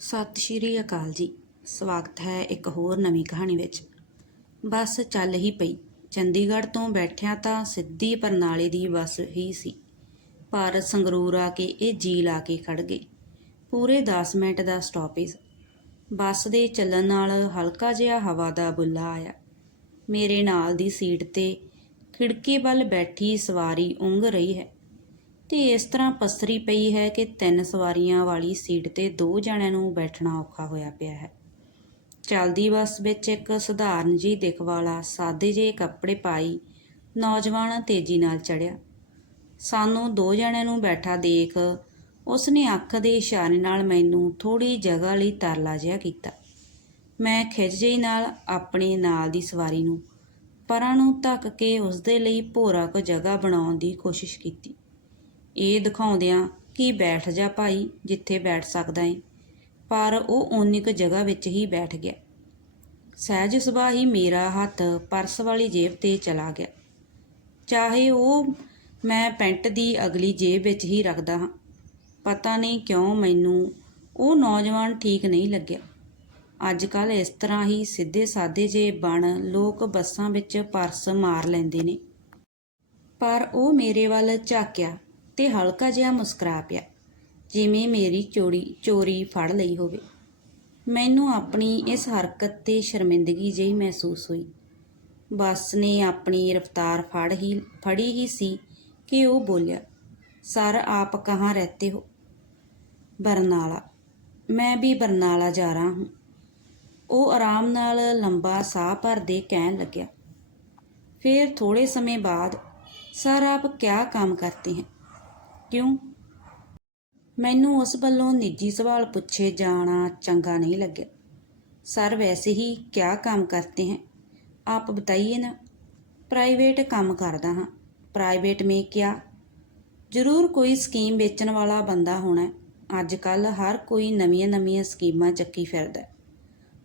ਸਤਿ ਸ਼੍ਰੀ ਅਕਾਲ ਜੀ। ਸਵਾਗਤ ਹੈ ਇੱਕ ਹੋਰ ਨਵੀਂ ਕਹਾਣੀ ਵਿੱਚ। ਬੱਸ ਚੱਲ ਹੀ ਪਈ। ਚੰਡੀਗੜ੍ਹ ਤੋਂ ਬੈਠਿਆਂ ਤਾਂ ਸਿੱਧੀ ਬਰਨਾਲੇ ਦੀ ਬੱਸ ਹੀ ਸੀ। ਪਰ ਸੰਗਰੂਰ ਆ ਕੇ ਇਹ ਜੀ ਲਾ ਕੇ ਖੜ ਗਈ ਪੂਰੇ 10 ਮਿੰਟ ਦਾ ਸਟਾਪੇਜ ਬੱਸ ਦੇ ਚੱਲਣ ਨਾਲ ਹਲਕਾ ਜਿਹਾ ਹਵਾ ਦਾ ਬੁੱਲਾ ਆਇਆ। ਮੇਰੇ ਨਾਲ ਦੀ ਸੀਟ ਤੇ ਖਿੜਕੀ ਵੱਲ ਬੈਠੀ ਸਵਾਰੀ ਉਂਘ ਰਹੀ ਹੈ। ਤੇ ਇਸ ਤਰ੍ਹਾਂ ਪਸਰੀ ਪਈ ਹੈ ਕਿ ਤਿੰਨ ਸਵਾਰੀਆਂ ਵਾਲੀ ਸੀਟ ਤੇ ਦੋ ਜਣਿਆਂ ਨੂੰ ਬੈਠਣਾ ਔਖਾ ਹੋਇਆ ਪਿਆ ਹੈ। ਚਲਦੀ ਬੱਸ ਵਿੱਚ ਇੱਕ ਸਧਾਰਨ ਜੀ ਦਿੱਖ ਵਾਲਾ ਸਾਦੇ ਜਿਹੇ ਕੱਪੜੇ ਪਾਈ ਨੌਜਵਾਨ ਤੇਜ਼ੀ ਨਾਲ ਚੜਿਆ ਸਾਨੂੰ ਦੋ ਜਣਿਆਂ ਨੂੰ ਬੈਠਾ ਦੇਖ। ਉਸਨੇ ਅੱਖ ਦੇ ਇਸ਼ਾਰੇ ਨਾਲ ਮੈਨੂੰ ਥੋੜੀ ਜਗ੍ਹਾ ਲਈ ਤਰਲਾ ਜਿਹਾ ਕੀਤਾ। ਮੈਂ ਖਿੱਚ ਜਿਹੀ ਨਾਲ ਆਪਣੇ ਨਾਲ ਦੀ ਸਵਾਰੀ ਨੂੰ ਪਰਾਂ ਨੂੰ ਧੱਕ ਕੇ ਉਸਦੇ ਲਈ ਭੋਰਾ ਕੁ ਜਗ੍ਹਾ ਬਣਾਉਣ ਦੀ ਕੋਸ਼ਿਸ਼ ਕੀਤੀ। ਇਹ ਦਿਖਾਉਂਦਿਆਂ ਕਿ ਬੈਠ ਜਾ ਭਾਈ, ਜਿੱਥੇ ਬੈਠ ਸਕਦਾ ਏ। ਪਰ ਉਹ ਓਨੀ ਕੁ ਜਗ੍ਹਾ ਵਿੱਚ ਹੀ ਬੈਠ ਗਿਆ। ਸਹਿਜ ਸੁਭਾਅ ਹੀ ਮੇਰਾ ਹੱਥ ਪਰਸ ਵਾਲੀ ਜੇਬ ਤੇ ਚਲਾ ਗਿਆ। ਚਾਹੇ ਉਹ ਮੈਂ ਪੈਂਟ ਦੀ ਅਗਲੀ ਜੇਬ ਵਿੱਚ ਹੀ ਰੱਖਦਾ ਹਾਂ। ਪਤਾ ਨਹੀਂ ਕਿਉਂ ਮੈਨੂੰ ਉਹ ਨੌਜਵਾਨ ਠੀਕ ਨਹੀਂ ਲੱਗਿਆ। ਅੱਜ ਕੱਲ ਇਸ ਤਰ੍ਹਾਂ ਹੀ ਸਿੱਧੇ ਸਾਦੇ ਜੇ ਬਣ ਲੋਕ ਬੱਸਾਂ ਵਿੱਚ ਪਰਸ ਮਾਰ ਲੈਂਦੇ ਨੇ। ਪਰ ਉਹ ਮੇਰੇ ਵੱਲ ਝਾਕਿਆ। ਤੇ ਹਲਕਾ ਜਿਹਾ ਮੁਸਕਰਾ ਪਿਆ, ਜਿਵੇਂ ਮੇਰੀ ਚੋਰੀ ਚੋਰੀ ਫੜ ਲਈ ਹੋਵੇ। ਮੈਨੂੰ ਆਪਣੀ ਇਸ ਹਰਕਤ ਤੇ ਸ਼ਰਮਿੰਦਗੀ ਜਿਹੀ ਮਹਿਸੂਸ ਹੋਈ। ਬੱਸ ਨੇ ਆਪਣੀ ਰਫ਼ਤਾਰ ਫੜ ਹੀ, ਫੜੀ ਹੀ ਸੀ ਕਿ ਉਹ ਬੋਲਿਆ, ਸਰ, ਆਪ ਕਹਾਂ ਰਹਤੇ ਹੋ? ਬਰਨਾਲਾ, ਮੈਂ ਵੀ ਬਰਨਾਲਾ ਜਾ ਰਹਾ ਹੂੰ। ਉਹ ਆਰਾਮ ਨਾਲ ਲੰਬਾ ਸਾਹ ਭਰਦੇ ਕਹਿਣ ਲੱਗਿਆ। ਫਿਰ ਥੋੜੇ ਸਮੇਂ ਬਾਅਦ, ਸਰ, ਆਪ ਕਿਆ ਕੰਮ ਕਰਤੇ ਹੈ? ਕਿਉਂ ਮੈਨੂੰ ਉਸ ਵੱਲੋਂ ਨਿੱਜੀ ਸਵਾਲ ਪੁੱਛੇ ਜਾਣਾ ਚੰਗਾ ਨਹੀਂ ਲੱਗਿਆ सर वैसे ही क्या काम करते हैं आप बताइए ना ਪ੍ਰਾਈਵੇਟ ਕੰਮ ਕਰਦਾ ਹਾਂ ਪ੍ਰਾਈਵੇਟ ਮੇ ਕਿਆ ਜ਼ਰੂਰ ਕੋਈ ਸਕੀਮ ਵੇਚਣ ਵਾਲਾ ਬੰਦਾ ਹੋਣਾ ਹੈ। ਅੱਜ ਕੱਲ ਹਰ ਕੋਈ ਨਵੀਆਂ ਨਵੀਆਂ ਸਕੀਮਾਂ ਚੱਕੀ ਫਿਰਦਾ ਹੈ।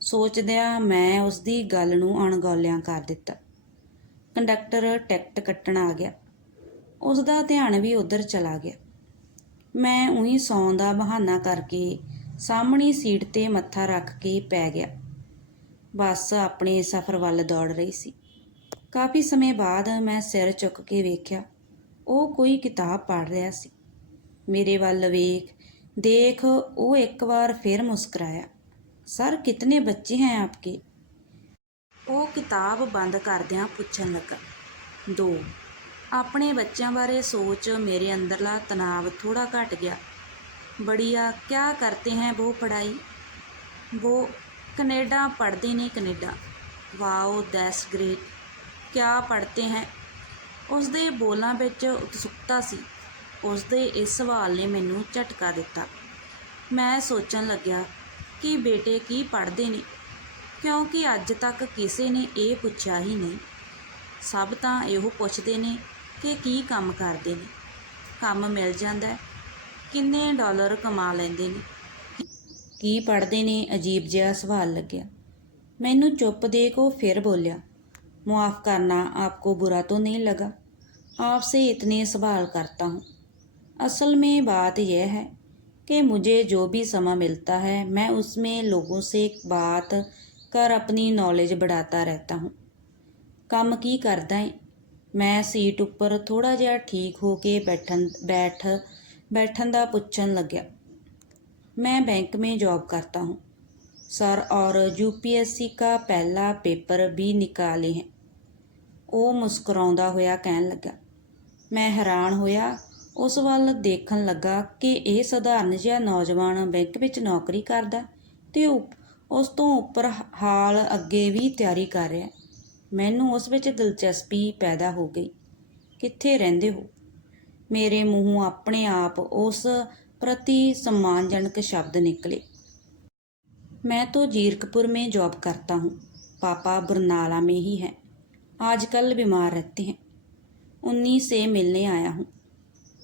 ਸੋਚਦਿਆਂ ਮੈਂ ਉਸ ਦੀ ਗੱਲ ਨੂੰ ਅਣਗੌਲਿਆਂ ਕਰ ਦਿੱਤਾ ਕੰਡਕਟਰ ਟਿਕਟ ਕੱਟਣ ਆ ਗਿਆ ਉਸ ਦਾ ਧਿਆਨ ਵੀ ਉਧਰ ਚਲਾ ਗਿਆ। ਮੈਂ ਉਹੀ ਸੌਂ ਦਾ ਬਹਾਨਾ ਕਰਕੇ ਸਾਹਮਣੀ ਸੀਟ ਤੇ ਮੱਥਾ ਰੱਖ ਕੇ ਪੈ ਗਿਆ। ਬੱਸ ਆਪਣੇ ਸਫ਼ਰ ਵੱਲ ਦੌੜ ਰਹੀ ਸੀ। ਕਾਫੀ ਸਮੇਂ ਬਾਅਦ ਮੈਂ ਸਿਰ ਚੁੱਕ ਕੇ ਵੇਖਿਆ, ਉਹ ਕੋਈ ਕਿਤਾਬ ਪੜ੍ਹ ਰਿਹਾ ਸੀ। ਮੇਰੇ ਵੱਲ ਵੇਖ, ਦੇਖ, ਉਹ ਇੱਕ ਵਾਰ ਫਿਰ ਮੁਸਕਰਾਇਆ, ਸਰ, ਕਿਤਨੇ ਬੱਚੇ ਹੈ ਆਪਕੇ? ਉਹ ਕਿਤਾਬ ਬੰਦ ਕਰਦਿਆਂ ਪੁੱਛਣ ਲੱਗਾ, ਦੋ। ਆਪਣੇ ਬੱਚਿਆਂ ਬਾਰੇ ਸੋਚ ਮੇਰੇ ਅੰਦਰਲਾ ਤਣਾਅ ਥੋੜਾ ਘਟ ਗਿਆ बढ़िया क्या करते हैं वो पढ़ाई वो कनेडा पढ़ते ने कनेडा ਵਾਓ ਦੈਟਸ ਗ੍ਰੇਟ ਕਿਆ ਪੜ੍ਹਤੇ ਹੈ ਉਸ ਦੇ ਬੋਲਾਂ ਵਿੱਚ ਉਤਸੁਕਤਾ ਸੀ ਉਸ ਦੇ ਇਸ ਸਵਾਲ ਨੇ ਮੈਨੂੰ ਝਟਕਾ ਦਿੱਤਾ ਮੈਂ ਸੋਚਣ ਲੱਗਿਆ ਕਿ ਬੇਟੇ ਕੀ ਪੜ੍ਹਦੇ ਨੇ ਕਿਉਂਕਿ ਅੱਜ ਤੱਕ ਕਿਸੇ ਨੇ ਇਹ ਪੁੱਛਿਆ ਹੀ ਨਹੀਂ ਸਭ ਤਾਂ ਇਹੋ ਪੁੱਛਦੇ ਨੇ ਕਿ ਕੀ ਕੰਮ ਕਰਦੇ ਨੇ ਕੰਮ ਮਿਲ ਜਾਂਦਾ ਹੈ ਕਿੰਨੇ ਡਾਲਰ ਕਮਾ ਲੈਂਦੇ ਨੇ ਕੀ ਪੜ੍ਹਦੇ ਨੇ ਅਜੀਬ ਜਿਹਾ ਸਵਾਲ ਲੱਗਿਆ ਮੈਨੂੰ ਚੁੱਪ ਦੇਖ ਉਹ ਫਿਰ बोलिया माफ़ करना आपको बुरा तो नहीं लगा आपसे इतने सवाल करता हूँ असल में बात यह है कि मुझे जो भी समय मिलता है मैं उसमें लोगों से बात कर अपनी नॉलेज बढ़ाता रहता हूँ ਕੰਮ ਕੀ ਕਰਦਾ ਏ ਮੈਂ ਸੀਟ ਉੱਪਰ ਥੋੜਾ ਜਿਹਾ ਠੀਕ ਹੋ ਕੇ ਬੈਠਣ ਬੈਠ बैठन ਦਾ ਪੁੱਛਣ ਲੱਗਿਆ मैं बैंक में जॉब करता हूँ सर और यूपीएससी का पहला पेपर भी निकाले हैं ਉਹ ਮੁਸਕਰਾਉਂਦਾ ਹੋਇਆ ਕਹਿਣ ਲੱਗਾ ਮੈਂ ਹੈਰਾਨ ਹੋਇਆ ਉਸ ਵੱਲ ਦੇਖਣ ਲੱਗਾ ਕਿ ਇਹ ਸਧਾਰਨ ਜਿਹਾ ਨੌਜਵਾਨ ਬੈਂਕ ਵਿੱਚ ਨੌਕਰੀ ਕਰਦਾ ਤੇ ਉਪ- ਉਸ ਤੋਂ ਉੱਪਰ ਹਾਲ ਅੱਗੇ ਵੀ ਤਿਆਰੀ ਕਰ ਰਿਹਾ ਮੈਨੂੰ ਉਸ ਵਿੱਚ ਦਿਲਚਸਪੀ ਪੈਦਾ ਹੋ ਗਈ ਕਿੱਥੇ ਰਹਿੰਦੇ ਹੋ ਮੇਰੇ ਮੂੰਹੋਂ ਆਪਣੇ ਆਪ ਉਸ प्रति सम्मानजनक शब्द निकले मैं तो जीरकपुर में जॉब करता हूँ पापा बरनाला में ही हैं आजकल बीमार रहते हैं उन्हीं से मिलने आया हूँ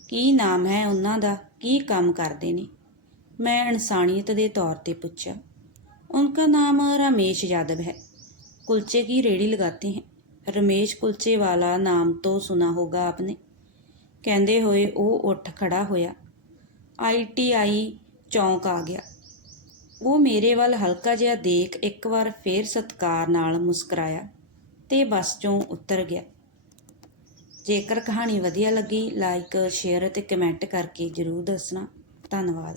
ਕੀ ਨਾਮ ਹੈ ਉਹਨਾਂ ਦਾ ਕੀ ਕੰਮ ਕਰਦੇ ਨੇ ਮੈਂ ਇਨਸਾਨੀਅਤ ਦੇ ਤੌਰ ਤੇ ਪੁੱਛਿਆ उनका नाम रमेश यादव है कुलचे की रेड़ी लगाते हैं रमेश कुलचे वाला नाम तो सुना होगा आपने ਕਹਿੰਦੇ ਹੋਏ ਉਹ ਉੱਠ ਖੜਾ ਹੋਇਆ ਆਈਟੀਆਈ ਚੌਂਕ ਆ ਗਿਆ ਉਹ ਮੇਰੇ ਵੱਲ ਹਲਕਾ ਜਿਹਾ ਦੇਖ ਇੱਕ ਵਾਰ ਫੇਰ ਸਤਿਕਾਰ ਨਾਲ ਮੁਸਕਰਾਇਆ ਤੇ ਬੱਸ ਚੋਂ ਉਤਰ ਗਿਆ ਜੇਕਰ ਕਹਾਣੀ ਵਧੀਆ ਲੱਗੀ ਲਾਈਕ ਸ਼ੇਅਰ ਅਤੇ ਕਮੈਂਟ ਕਰਕੇ ਜਰੂਰ ਦੱਸਣਾ ਧੰਨਵਾਦ